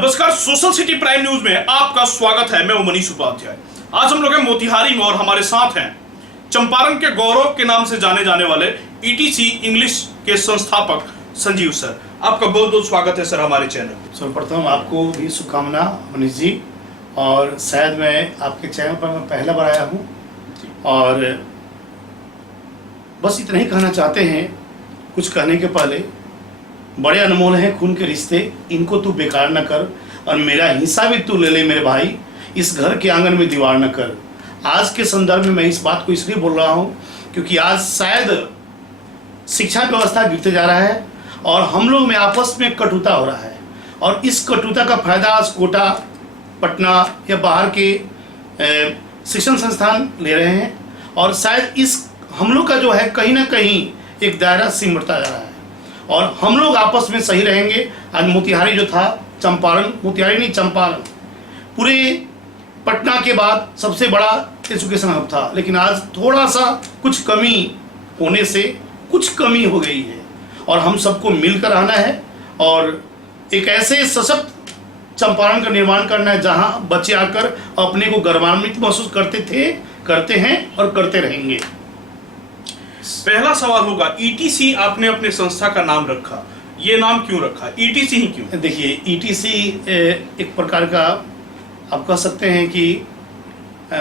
नमस्कार, social city prime news में आपका स्वागत है। मैं हूं मनीष उपाध्याय। आज हम लोग हैं मोतिहारी में और हमारे साथ हैं चंपारण के गौरव के नाम से जाने जाने वाले ईटीसी इंग्लिश के संस्थापक संजीव सर। आपका बहुत बहुत स्वागत है सर हमारे चैनल। सर्वप्रथम आपको भी शुभकामना मनीष जी, और शायद मैं आपके चैनल पर मैं पहला बार आया हूँ और बस इतना ही कहना चाहते हैं। कुछ कहने के पहले, बड़े अनमोल हैं खून के रिश्ते, इनको तू बेकार न कर और मेरा हिस्सा भी तू ले ले मेरे भाई, इस घर के आंगन में दीवार न कर। आज के संदर्भ में मैं इस बात को इसलिए बोल रहा हूँ क्योंकि आज शायद शिक्षा व्यवस्था गिरते जा रहा है और हम लोग में आपस में कटुता हो रहा है, और इस कटुता का फायदा आज कोटा, पटना या बाहर के शिक्षण संस्थान ले रहे हैं, और शायद इस हम लोग का जो है कहीं ना कहीं एक दायरा सिमटता जा रहा है और हम लोग आपस में सही रहेंगे। आज मोतिहारी जो था, चंपारण, मोतिहारी नहीं चंपारण, पूरे पटना के बाद सबसे बड़ा एजुकेशन हब था, लेकिन आज थोड़ा सा कुछ कमी होने से कुछ कमी हो गई है और हम सबको मिलकर रहना है और एक ऐसे सशक्त चंपारण का निर्माण करना है जहां बच्चे आकर अपने को गर्वान्वित महसूस करते थे, करते हैं और करते रहेंगे। पहला सवाल होगा, ईटीसी आपने अपने संस्था का नाम रखा, ये नाम क्यों रखा, ईटीसी ही क्यों? देखिए, ईटीसी एक प्रकार का आप कह सकते हैं कि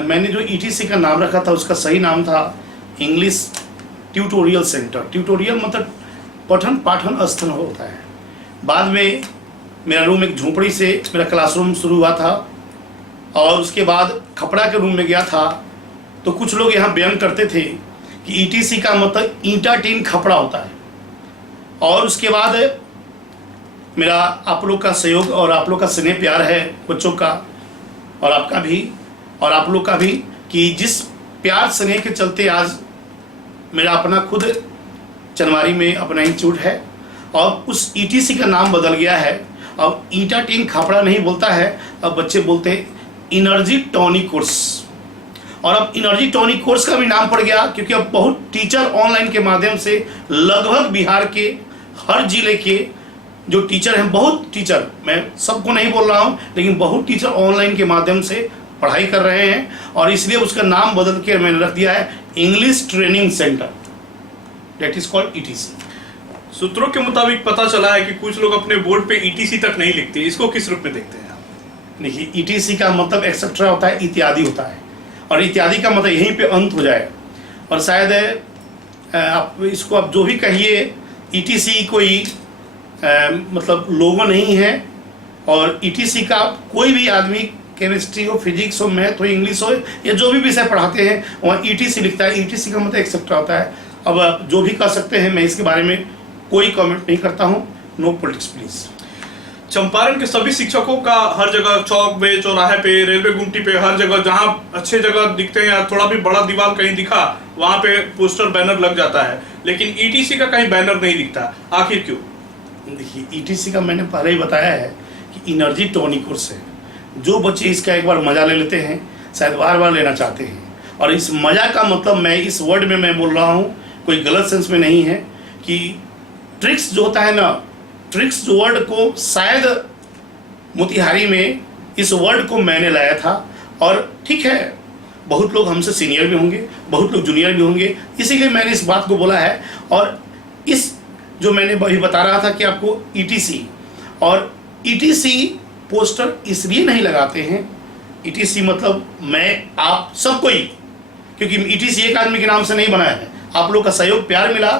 मैंने जो ईटीसी का नाम रखा था उसका सही नाम था इंग्लिश ट्यूटोरियल सेंटर। ट्यूटोरियल मतलब पठन पाठन स्थल होता है। बाद में मेरा रूम एक झोपड़ी से मेरा क्लासरूम शुरू हुआ था और उसके बाद खपड़ा के रूम में गया था, तो कुछ लोग यहाँ बयान करते थे कि ईटीसी का मतलब ईंटा टीन खपड़ा होता है। और उसके बाद मेरा आप लोग का सहयोग और आप लोग का स्नेह प्यार है बच्चों का, और आपका भी और आप लोग का भी, कि जिस प्यार स्नेह के चलते आज मेरा अपना खुद चनवारी में अपना इंस्टीट्यूट है और उस ईटीसी का नाम बदल गया है। अब ईंटा टीन खपड़ा नहीं बोलता है, अब बच्चे बोलते हैं एनर्जी टॉनिक कोर्स। और अब एनर्जी टॉनिक कोर्स का भी नाम पड़ गया क्योंकि अब बहुत टीचर ऑनलाइन के माध्यम से लगभग बिहार के हर जिले के जो टीचर हैं, बहुत टीचर, मैं सबको नहीं बोल रहा हूं, लेकिन बहुत टीचर ऑनलाइन के माध्यम से पढ़ाई कर रहे हैं और इसलिए उसका नाम बदल के मैंने रख दिया है English training centre, that is called etc. सूत्रों के मुताबिक पता चला है कि कुछ लोग अपने बोर्ड पे ईटीसी तक नहीं लिखते, इसको किस रूप में देखते हैं आप? देखिए, ईटीसी का मतलब एक्सेट्रा होता है, इत्यादि होता है, और इत्यादि का मतलब यहीं पे अंत हो जाए। और शायद आप इसको आप जो भी कहिए, ईटीसी कोई मतलब लोगो नहीं है, और ईटीसी का कोई भी आदमी केमिस्ट्री हो, फिजिक्स हो, मैथ हो, इंग्लिश हो, या जो भी विषय पढ़ाते हैं वहाँ ईटीसी लिखता है। ईटीसी का मतलब एक्सेट्रा होता है। अब आप जो भी कह सकते हैं, मैं इसके बारे में कोई कमेंट नहीं करता हूँ। No politics please. चंपारण के सभी शिक्षकों का हर जगह, चौक पे, चौराहे पे, रेलवे गुमटी पे, हर जगह जहां अच्छे जगह दिखते हैं या थोड़ा भी बड़ा दीवार कहीं दिखा, वहां पे पोस्टर बैनर लग जाता है, लेकिन ईटीसी का कहीं बैनर नहीं दिखता, आखिर क्यों? देखिए, ईटीसी का मैंने पहले ही बताया है कि एनर्जी टॉनिक कोर्स है। जो बच्चे इसका एक बार मजा ले लेते हैं, शायद बार बार लेना चाहते हैं, और इस मजा का मतलब मैं इस वर्ड में मैं बोल रहा हूँ, कोई गलत सेंस में नहीं है, कि ट्रिक्स जो होता है ना, ट्रिक्स जो वर्ड को शायद मोतिहारी में इस वर्ड को मैंने लाया था। और ठीक है, बहुत लोग हमसे सीनियर भी होंगे, बहुत लोग जूनियर भी होंगे, इसीलिए मैंने इस बात को बोला है। और इस जो मैंने अभी बता रहा था कि आपको ईटीसी, और ईटीसी पोस्टर इसलिए नहीं लगाते हैं, ईटीसी मतलब मैं आप सब कोई, क्योंकि ईटीसी एक आदमी के नाम से नहीं बनाया है, आप लोग का सहयोग प्यार मिला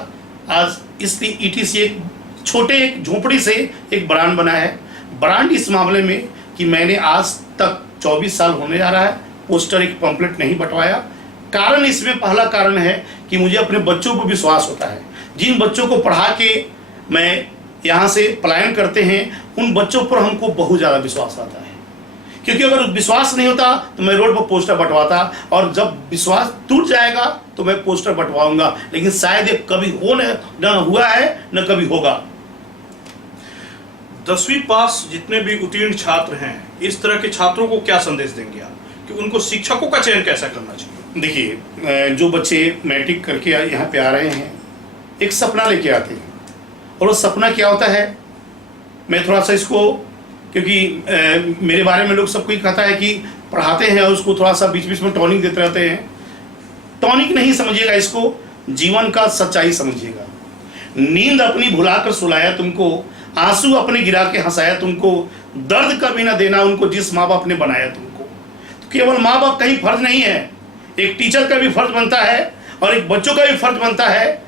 आज, इसलिए ईटीसी एक छोटे एक झोपड़ी से एक ब्रांड बना है। ब्रांड इस मामले में कि मैंने आज तक 24 साल होने जा रहा है पोस्टर, एक पम्पलेट नहीं बंटवाया। कारण इसमें पहला कारण है कि मुझे अपने बच्चों पर विश्वास होता है। जिन बच्चों को पढ़ा के मैं यहाँ से पलायन करते हैं, उन बच्चों पर हमको बहुत ज़्यादा विश्वास आता है, क्योंकि अगर विश्वास नहीं होता तो मैं रोड पर पोस्टर बंटवाता, और जब विश्वास टूट जाएगा तो मैं पोस्टर बंटवाऊंगा, लेकिन शायद ये कभी हो न हुआ है न कभी होगा। 10वीं पास जितने भी उत्तीर्ण छात्र हैं, इस तरह के छात्रों को क्या संदेश देंगे आप कि उनको शिक्षकों का चयन कैसा करना चाहिए? देखिए, जो बच्चे मैट्रिक करके यहाँ पे आ रहे हैं, एक सपना लेके आते हैं, और वो सपना क्या होता है, मैं थोड़ा सा इसको क्योंकि मेरे बारे में लोग सब कोई कहता है कि पढ़ाते हैं और उसको थोड़ा सा बीच बीच में टॉनिक देते रहते हैं। टॉनिक नहीं समझिएगा इसको, जीवन का सच्चाई समझिएगा। नींद अपनी भुलाकर सुलाया तुमको, आंसू अपने गिरा के हंसाया तुमको, दर्द कभी ना देना उनको जिस माँ बाप ने बनाया तुमको। तो केवल माँ बाप का ही फर्ज नहीं है, एक टीचर का भी फर्ज बनता है और एक बच्चों का भी फर्ज बनता है।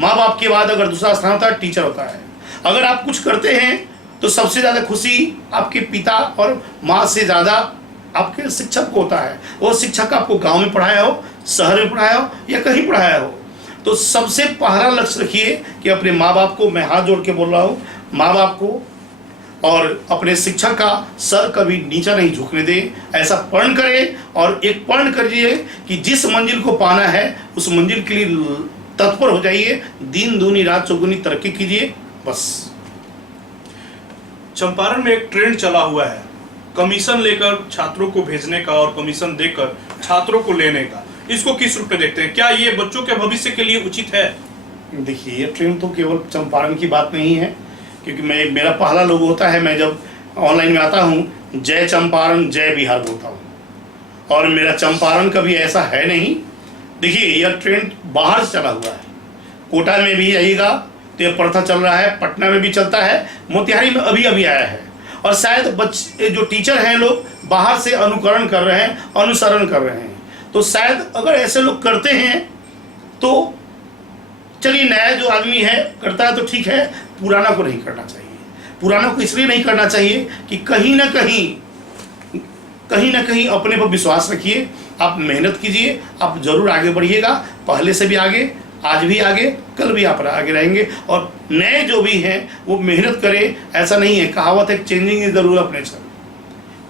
माँ बाप के बाद अगर दूसरा स्थान होता है टीचर होता है। अगर आप कुछ करते हैं तो सबसे ज़्यादा खुशी आपके पिता और माँ से ज़्यादा आपके शिक्षक को होता है। वो शिक्षक आपको गांव में पढ़ाया हो, शहर में पढ़ाया हो या कहीं पढ़ाया हो। तो सबसे पहला लक्ष्य रखिए कि अपने माँ बाप को, मैं हाथ जोड़ के बोल रहा हूँ, माँ बाप को और अपने शिक्षक का सर कभी नीचा नहीं झुकने दे। ऐसा प्रण करें और एक प्रण करिए कि जिस मंजिल को पाना है उस मंजिल के लिए तत्पर हो जाइए, दिन दूनी रात चौगुनी तरक्की कीजिए। बस चंपारण में एक ट्रेंड चला हुआ है कमीशन लेकर छात्रों को भेजने का और कमीशन देकर छात्रों को लेने का। इसको किस रूप में देखते हैं? क्या ये बच्चों के भविष्य के लिए उचित है? देखिए, ये ट्रेंड तो केवल चंपारण की बात नहीं है, क्योंकि मेरा पहला लोगो होता है, मैं जब ऑनलाइन में आता हूँ, जय चंपारण जय बिहार बोलता हूँ, और मेरा चंपारण कभी ऐसा है नहीं। देखिए, यह ट्रेंड बाहर से चला हुआ है। कोटा में भी आइएगा तो यह प्रथा चल रहा है, पटना में भी चलता है, मोतिहारी में अभी अभी आया है। और शायद बच्चे जो टीचर हैं लोग बाहर से अनुकरण कर रहे हैं, अनुसरण कर रहे हैं। तो शायद अगर ऐसे लोग करते हैं तो चलिए, नया जो आदमी है करता है तो ठीक है, पुराना को नहीं करना चाहिए। पुराना को इसलिए नहीं करना चाहिए कि कहीं ना कहीं अपने पर विश्वास रखिए, आप मेहनत कीजिए, आप जरूर आगे बढ़िएगा, पहले से भी आगे, आज भी आगे, कल भी आप आगे रहेंगे। और नए जो भी हैं वो मेहनत करें। ऐसा नहीं है, कहावत है, changing is the rule of nature,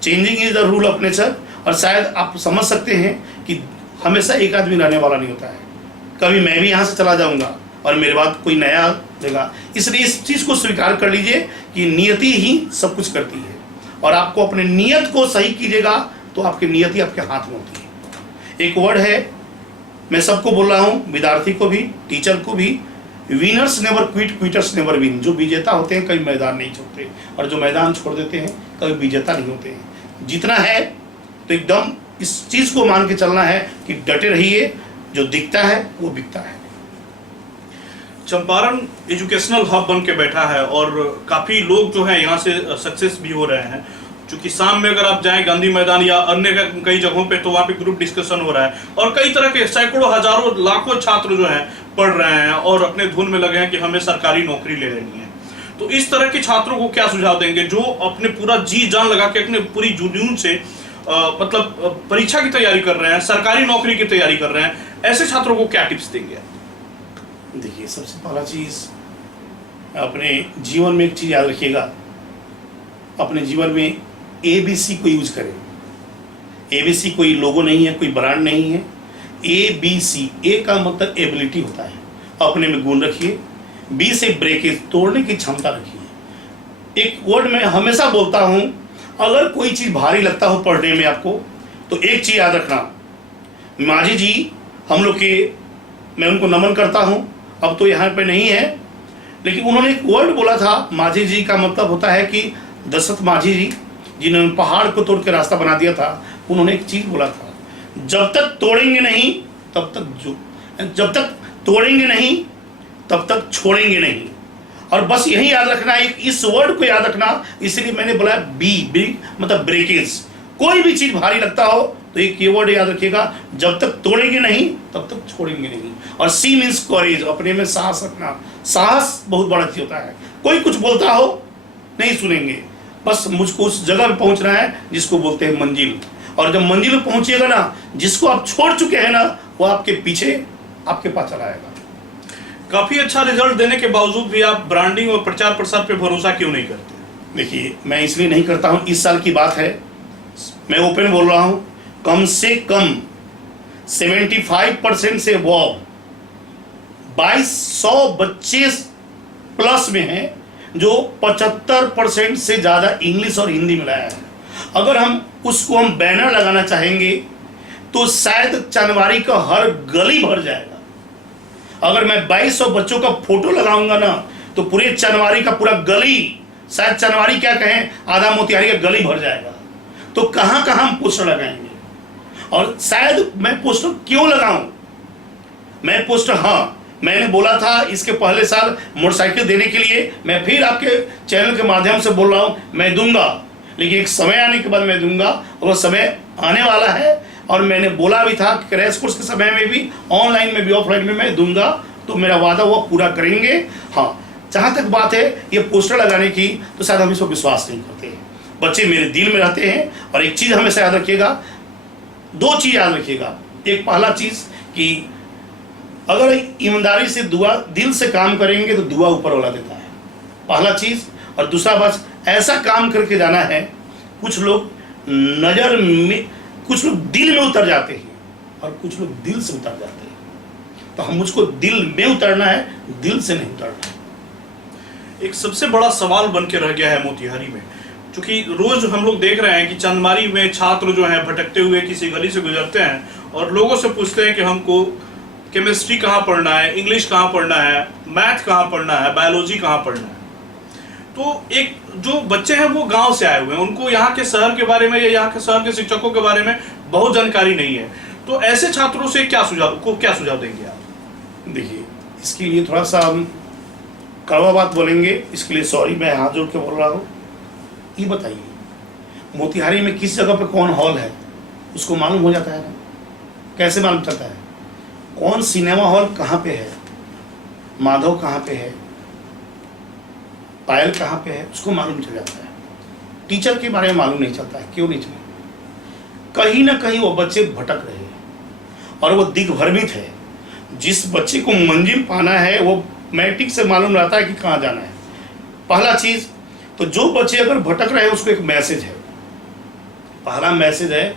changing is the rule of nature. और शायद आप समझ सकते हैं कि हमेशा एक आदमी रहने वाला नहीं होता है। कभी मैं भी यहाँ से चला जाऊँगा और मेरे बाद कोई नया देगा। इसलिए इस चीज़ को स्वीकार कर लीजिए कि नियति ही सब कुछ करती है, और आपको अपने नियत को सही कीजिएगा तो आपकी नियति आपके हाथ में होती है। एक वर्ड है, मैं सबको बोल रहा हूँ, विद्यार्थी को भी, टीचर को भी, winners never quit, quitters never win. जो विजेता होते हैं कभी मैदान नहीं छोड़ते, और जो मैदान छोड़ देते हैं कभी विजेता नहीं होते हैं। जीतना है तो एकदम इस चीज़ को मान के चलना है कि डटे रहिए, जो दिखता है वो बिकता है। चंपारण एजुकेशनल हब बन के बैठा है और काफ़ी लोग जो हैं यहाँ से सक्सेस भी हो रहे हैं। क्योंकि शाम में अगर आप जाएं गांधी मैदान या अन्य कई जगहों पे तो वहाँ पे ग्रुप डिस्कशन हो रहा है, और कई तरह के सैकड़ों, हजारों, लाखों छात्र जो हैं पढ़ रहे हैं और अपने धुन में लगे हैं कि हमें सरकारी नौकरी ले लेनी है। तो इस तरह के छात्रों को क्या सुझाव देंगे जो अपने पूरा जी जान लगा के अपने पूरी जुनून से मतलब परीक्षा की तैयारी कर रहे हैं, सरकारी नौकरी की तैयारी कर रहे हैं? ऐसे छात्रों को क्या टिप्स देंगे? देखिए, सबसे पहला चीज़, अपने जीवन में एक चीज़ याद रखिएगा, अपने जीवन में ABC को यूज करें। ABC कोई लोगो नहीं है, कोई ब्रांड नहीं है। ABC, A का मतलब एबिलिटी होता है, अपने में गुण रखिए। B से ब्रेकेज, तोड़ने की क्षमता रखिए। एक वर्ड में हमेशा बोलता हूँ, अगर कोई चीज़ भारी लगता हो पढ़ने में आपको, तो एक चीज़ याद रखना, माझी जी हम लोग के, मैं उनको नमन करता हूँ, अब तो यहाँ पे नहीं है, लेकिन उन्होंने एक वर्ड बोला था। माझी जी का मतलब होता है कि दशरथ माझी जी, जिन्होंने पहाड़ को तोड़ के रास्ता बना दिया था, उन्होंने एक चीज़ बोला था, जब तक तोड़ेंगे नहीं तब तक जब तक तोड़ेंगे नहीं तब तक छोड़ेंगे नहीं। और बस यही याद रखना, एक इस वर्ड को याद रखना। इसलिए मैंने बोला बी मतलब ब्रेकेज। कोई भी चीज़ भारी लगता हो तो एक ये वर्ड याद रखिएगा, जब तक तोड़ेंगे नहीं तब तक छोड़ेंगे नहीं। और C मीन्स कॉरेज, अपने में साहस रखना। साहस बहुत बड़ा चीज होता है। कोई कुछ बोलता हो नहीं सुनेंगे, बस मुझको उस जगह पे पहुंचना है जिसको बोलते हैं मंजिल। और जब मंजिल पे पहुंचिएगा ना, जिसको आप छोड़ चुके हैं ना, वो आपके पीछे आपके पास चला आएगा। काफी अच्छा रिजल्ट देने के बावजूद भी आप ब्रांडिंग और प्रचार प्रसार पे भरोसा क्यों नहीं करते? देखिए, मैं इसलिए नहीं करता हूँ, इस साल की बात है, मैं ओपन बोल रहा हूँ, कम से कम 75% से वो 2200 बच्चे प्लस में हैं जो 75% से ज़्यादा इंग्लिश और हिंदी में लाया है। अगर हम उसको बैनर लगाना चाहेंगे तो शायद चनवारी का हर गली भर जाएगा। अगर मैं 2200 बच्चों का फोटो लगाऊंगा ना, तो पूरे चनवारी का पूरा गली शायद चनवारी क्या कहें, आधा मोतिहारी का गली भर जाएगा। तो कहाँ कहाँ हम पोस्टर लगाएंगे, और शायद मैं पोस्टर क्यों लगाऊं? मैं पोस्टर, हाँ मैंने बोला था इसके पहले साल मोटरसाइकिल देने के लिए, मैं फिर आपके चैनल के माध्यम से बोल रहा हूं मैं दूंगा, लेकिन एक समय आने के बाद मैं दूंगा, और वो समय आने वाला है। और मैंने बोला भी था कि क्रैश कोर्स के समय में भी, ऑनलाइन में भी, ऑफलाइन में मैं दूंगा, तो मेरा वादा वो पूरा करेंगे। हाँ, जहाँ तक बात है ये पोस्टर लगाने की, तो शायद हम इसको विश्वास नहीं करते हैं। बच्चे मेरे दिल में रहते हैं। और एक चीज़ हमेशा याद रखिएगा, दो चीज़ याद रखिएगा। एक पहला चीज़ कि अगर ईमानदारी से दुआ दिल से काम करेंगे तो दुआ ऊपर वाला देता है, पहला चीज़। और दूसरा बस ऐसा काम करके जाना है, कुछ लोग नज़र में, कुछ लोग दिल में उतर जाते हैं और कुछ लोग दिल से उतर जाते हैं। तो हम मुझको दिल में उतरना है, दिल से नहीं उतरना है। एक सबसे बड़ा सवाल बन के रह गया है मोतिहारी में, क्योंकि रोज हम लोग देख रहे हैं कि चंदमारी में छात्र जो हैं भटकते हुए किसी गली से गुजरते हैं और लोगों से पूछते हैं कि हमको केमिस्ट्री कहाँ पढ़ना है, इंग्लिश कहाँ पढ़ना है, मैथ कहाँ पढ़ना है, बायोलॉजी कहाँ पढ़ना है। तो एक जो बच्चे हैं वो गांव से आए हुए हैं, उनको यहाँ के शहर के बारे में या यहाँ के शहर के शिक्षकों के बारे में बहुत जानकारी नहीं है। तो ऐसे छात्रों से क्या सुझाव देंगे आप? देखिए, इसके लिए थोड़ा सा हम कड़वा बात बोलेंगे, इसके लिए सॉरी, मैं हाथ जोड़ के बोल रहा हूँ। ये बताइए, मोतिहारी में किस जगह पे कौन हॉल है उसको मालूम हो जाता है ना? कैसे मालूम चलता है? कौन सिनेमा हॉल कहाँ पे है, माधव कहाँ पे है, पायल कहाँ पे है, उसको मालूम चल जाता है। टीचर के बारे में मालूम नहीं चलता है। क्यों नहीं चलता? कहीं ना कहीं वो बच्चे भटक रहे हैं और वो दिग्भ्रमित है। जिस बच्चे को मंजिल पाना है वो मैट्रिक से मालूम रहता है कि कहाँ जाना है, पहला चीज़। तो जो बच्चे अगर भटक रहे हैं उसको एक मैसेज है, पहला मैसेज है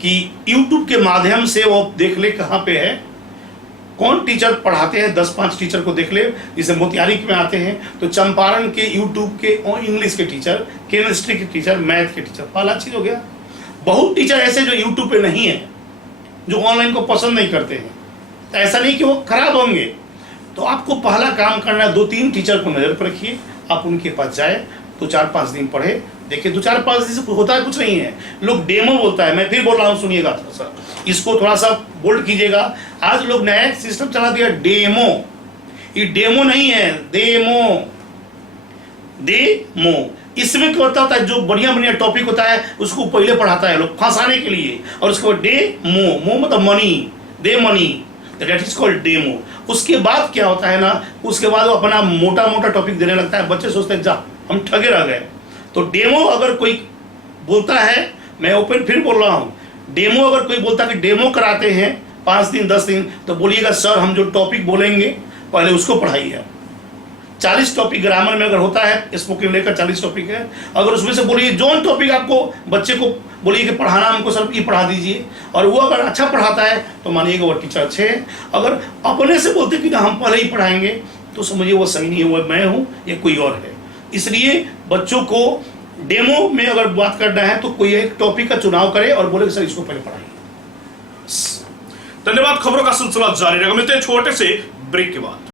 कि YouTube के माध्यम से वो देख ले कहाँ पे है, कौन टीचर पढ़ाते हैं, 10-5 टीचर को देख ले। जैसे मोतिहारी में आते हैं तो चंपारण के YouTube के और इंग्लिश के टीचर, केमिस्ट्री के टीचर, मैथ के टीचर, पहला चीज़ हो गया। बहुत टीचर ऐसे जो YouTube पे नहीं है, जो ऑनलाइन को पसंद नहीं करते हैं, ऐसा नहीं कि वो खराब होंगे। तो आपको पहला काम करना है, 2-3 टीचर को नज़र पर रखिए, आप उनके पास जाए, 2-4-5 दिन पढ़े, देखिए 2-4-5 दिन से होता है कुछ नहीं है। लोग डेमो बोलता है, मैं फिर बोल रहा हूँ, सुनिएगा थोड़ा सा, इसको थोड़ा सा बोल्ड कीजिएगा। आज लोग नया सिस्टम चला दिया, डेमो। ये डेमो नहीं है, डेमो। इसमें क्या होता है, जो बढ़िया बढ़िया टॉपिक होता है उसको पहले पढ़ाता है लोग फंसाने के लिए, और उसके बाद डेमो मतलब money, they money, that is called demo. उसके बाद क्या होता है ना, उसके बाद वो अपना मोटा मोटा टॉपिक देने लगता है। बच्चे सोचते हैं जा हम ठगे रह गए। तो डेमो अगर कोई बोलता है, मैं ओपन फिर बोल रहा हूँ, डेमो अगर कोई बोलता है कि डेमो कराते हैं 5 दिन 10 दिन, तो बोलिएगा सर हम जो टॉपिक बोलेंगे पहले उसको पढ़ाइए। 40 टॉपिक ग्रामर में अगर होता है, स्पोकन लेकर 40 टॉपिक है, अगर उसमें से बोलिए जो टॉपिक आपको बच्चे को बोलिए कि पढ़ाना हमको सर ये पढ़ा दीजिए, और वो अगर अच्छा पढ़ाता है तो मानिएगा वो टीचर अच्छे हैं। अगर अपने से बोलते कि हम पहले ही पढ़ाएंगे तो समझिए वो सही नहीं है, वो मैं हूँ या कोई और है। इसलिए बच्चों को डेमो में अगर बात करना है तो कोई एक टॉपिक का चुनाव करे और बोले कि सर इसको पहले पढ़ाइए। धन्यवाद। खबरों का सिलसिला जारी रहेगा, मिलते हैं छोटे से ब्रेक के बाद।